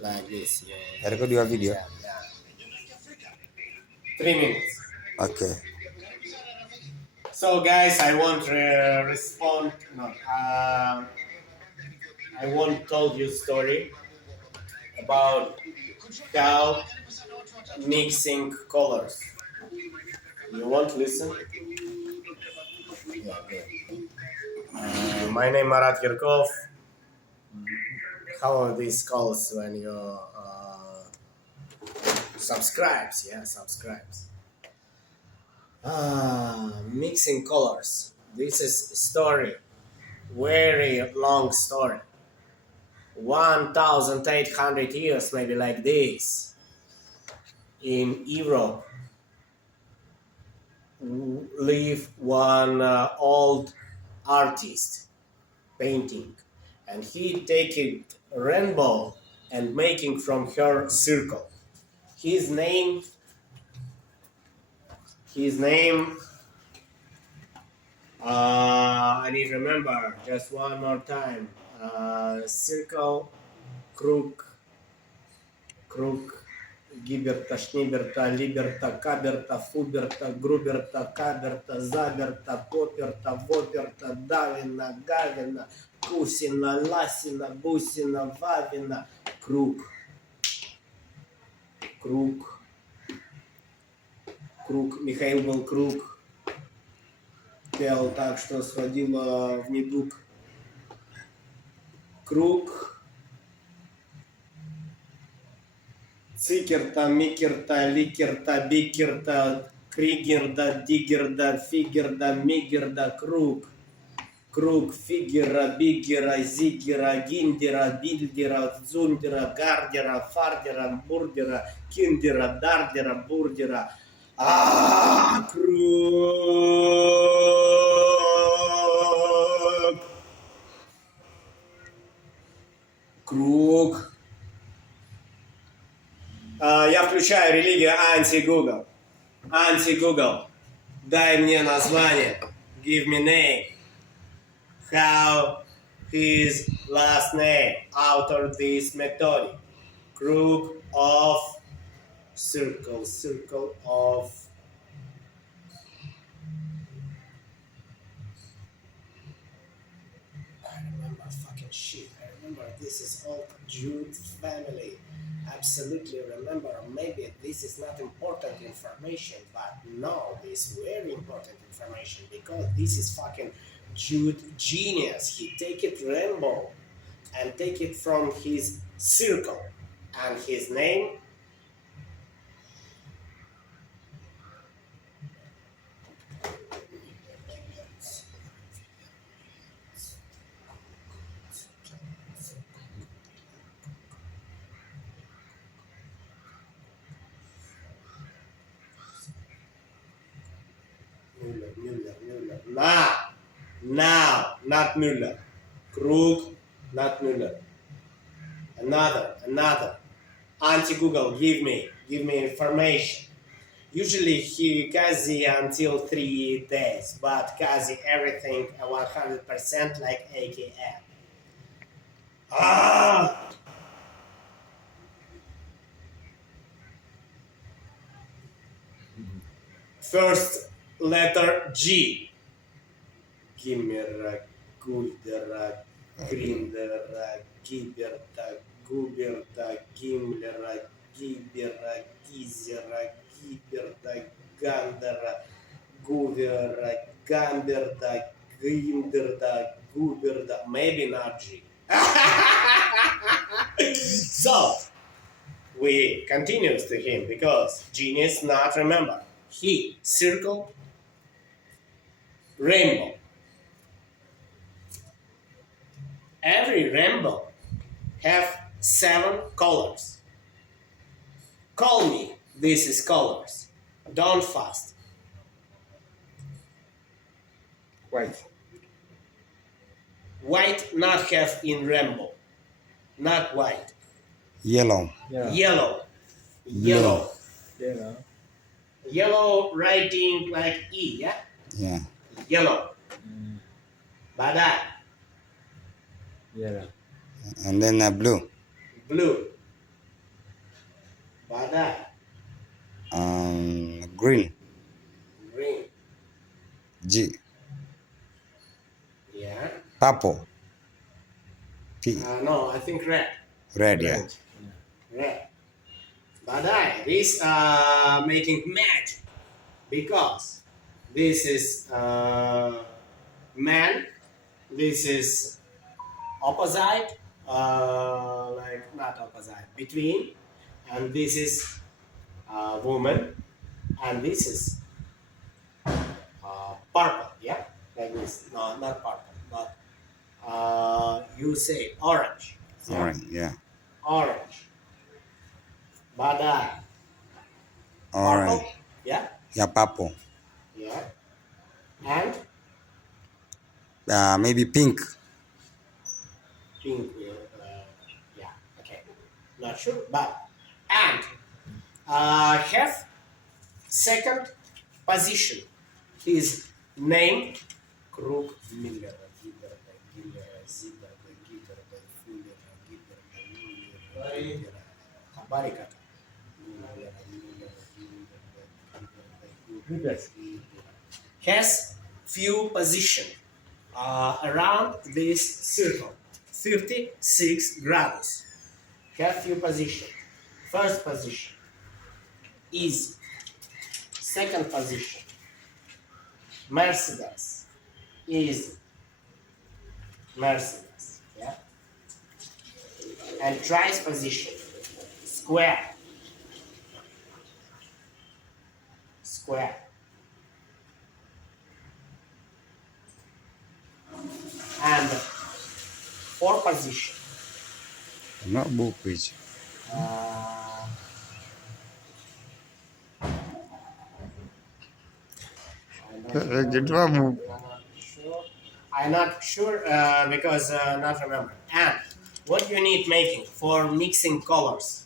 Like this, yeah. I record your video. Yeah, yeah. 3 minutes. Okay. So, guys, I want to respond. No, I want to tell you a story about how mixing colors. You want to listen? Yeah, good. My name is Marat Yerkov. How are these calls when you subscribes? Yeah, subscribes. Mixing colors. This is a story, very long story. 1,800 years, maybe like this. In Europe, live one old artist painting, and he taking rainbow and making from her circle. His name, I need to remember just one more time. Circle, crook, Гиберта, Шниберта, Либерта, Каберта, Фуберта, Груберта, Каберта, Заберта, Поперта, Воперта, Давина, Гавина, Кусина, Ласина, Бусина, Вавина, Круг. Михаил был круг. Пел так, что сводило в недуг. Круг. Цикерта, Микерта, Ликерта, Бикерта, Кригерда, Дигерда, Фигерда, Мигерда, Круг, Фигера, Бигера, Зигера, Гиндера, Бильдера, Зундера, Гардера, Фардера, Бурдера, Киндера, Дардера, Бурдера. Круг. Я включаю религию анти-Google. Анти-Google. Дай мне название. Give me name. How his last name. Author this method. Group of circle of I remember fucking shit. I remember this is all Jude family. Absolutely remember. Maybe this is not important information, but no, this is very important information because this is fucking Jude genius. He take it rainbow and take it from his circle and his name. Müller. Now, not Müller. Krug, not Müller. Another. Anti-Google, give me information. Usually he Kazi until 3 days, but Kazi everything 100% like AKM. First letter G. Gimmera, Guldera, Grindera, Giberta, Guberta, Gimlera, Gibera, Gizera, Giberta, Gandera, Guvera, Gamberda, Gimberda, Guberda, maybe not G. So, we continues to him because genius not remember. He circle rainbow. Every rainbow have 7 colors. Call me. This is colors. Don't fast. White not have in rainbow. Not white. Yellow. Yellow. Yellow writing like E, yeah? Yeah. Yellow. Badak. And then blue. Blue. Badai. Green. Green. G. Yeah. Purple. P. No, I think red. Red, yeah. Red. Badai. This making magic because this is man. This is opposite, like not opposite, between, and this is woman, and this is purple, yeah, like this. No, not purple, but you say orange, yeah, Orange, yeah. orange. But purple, Orange. yeah, Yeah, purple. yeah, and Maybe pink. pink, yeah, okay, not sure, but and have second position. His name Krug Miller. Habari kaka. Has few position around this circle, 36 grados. Have few position. First position is second position. Mercedes is Mercedes, yeah. And tries position, square, square. And four position. Not book page. I'm not sure because not remember. And what you need making for mixing colors?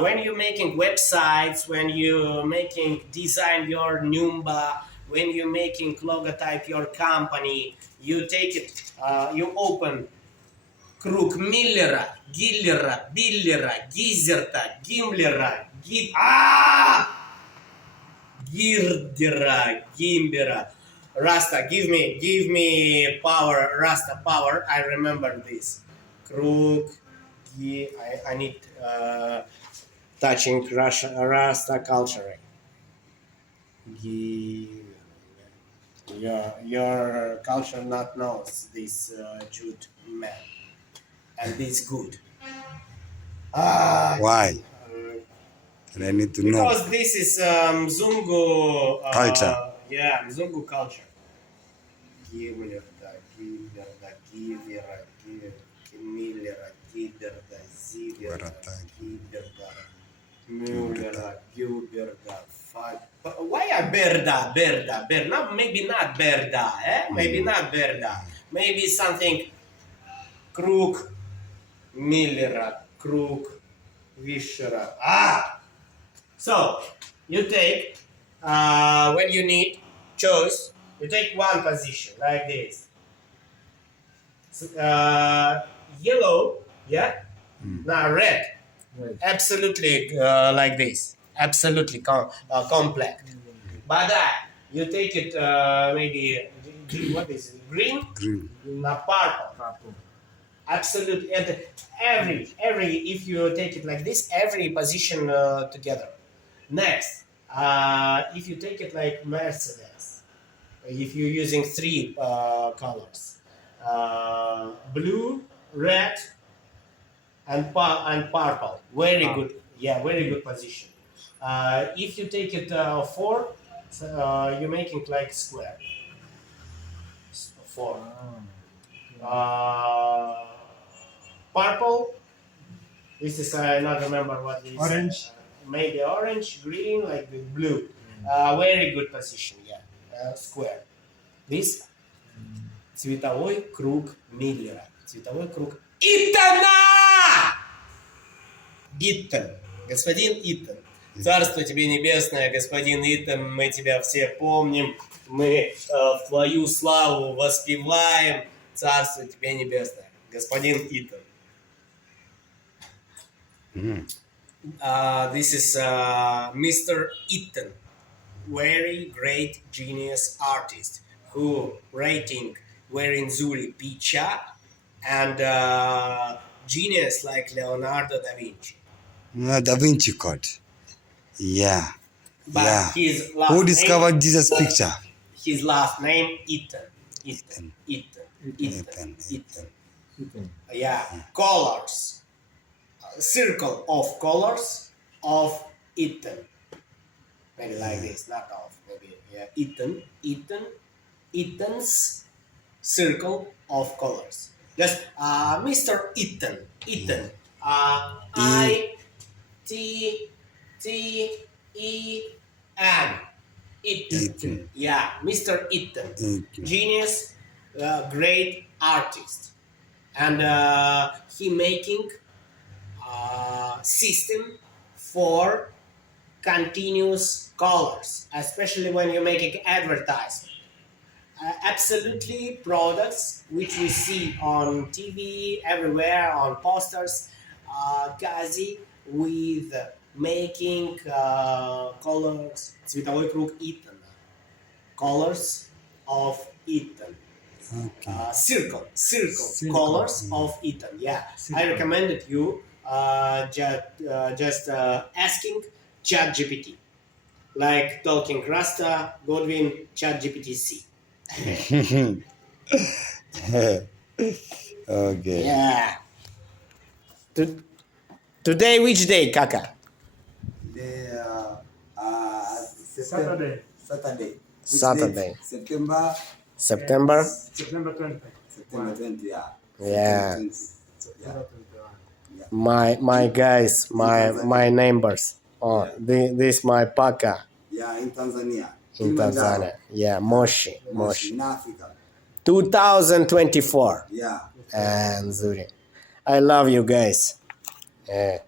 When you're making websites, when you're making design your number, when you're making logotype your company, you take it, you open Krug Millera, Gillera, Billera, Gizerta, Gimlera, Girdera, Gimbera. Rasta, give me power, Rasta power. I remember this. Krug, I need touching Rasta culture. Your culture not knows this Jude man, and this good. Why? And I need to know. Because this is Mzungu Culture. Yeah, Mzungu culture. Giverda, Giverda, Givera, Kimillera, Giverda, Ziverda, Giverda, Mullera, Gilberda, why a Berda? No, maybe not Berda, eh? Maybe not Berda. Maybe something Krug, Millera, Krug, Vishera. So, you take, when you need choice, you take one position, like this. Yellow, yeah? Now red. Absolutely like this. Absolutely complex. But you take it maybe, what is it? Green? Green. Now purple. Absolutely. And every, if you take it like this, every position together. Next, if you take it like Mercedes, if you're using three colors, blue, red, and purple, very good. Yeah, very good position. If you take it four, you're making like square. Four. Purple. This is I not remember what it is. Orange. Maybe orange, green, like the blue. Very good position, yeah. Square. This цветовой круг Миллера. Цветовой круг Итана! Иттен. Господин Иттен. Царство тебе небесное, господин Иттен, мы тебя все помним. Мы твою славу воспеваем. Царство тебе небесное. Господин Иттен. This is Mr. Ethan, very great genius artist who writing very nzuri picha and genius like Leonardo da Vinci. Da Vinci Code. Yeah. But Yeah. his Who last discovered name, Jesus' picture? his last name Ethan. Ethan. Ethan. Ethan. Ethan. Ethan. Yeah. Colors. Circle of colors of Ethan. Maybe like this, not of. Maybe yeah. Ethan. Ethan's circle of colors. Just Mr. Ethan. Ethan. I T T E N. Ethan. Ethan. Yeah, Mr. Ethan. Ethan. Genius, great artist. And he making system for continuous colors, especially when you're making advertising. Absolutely products which we see on TV everywhere on posters, Gazi with making colors, цветовой круг Ethan, colors of Ethan. Okay. Circle, colors of Ethan. Yeah, I recommended you just asking ChatGPT, like talking Rasta, Godwin, ChatGPT C. Okay. Yeah. Today, which day, Kaka? Today, Saturday. Saturday. Which Saturday. date? September. September? September 20. September 20. Yeah. Yeah. September 20. September 21. My guys, my neighbors. Oh, this my Paka Yeah, in Tanzania. in Tanzania. Yeah, Moshi. In Africa. 2024. Yeah. And Zuri. I love you guys. Yeah.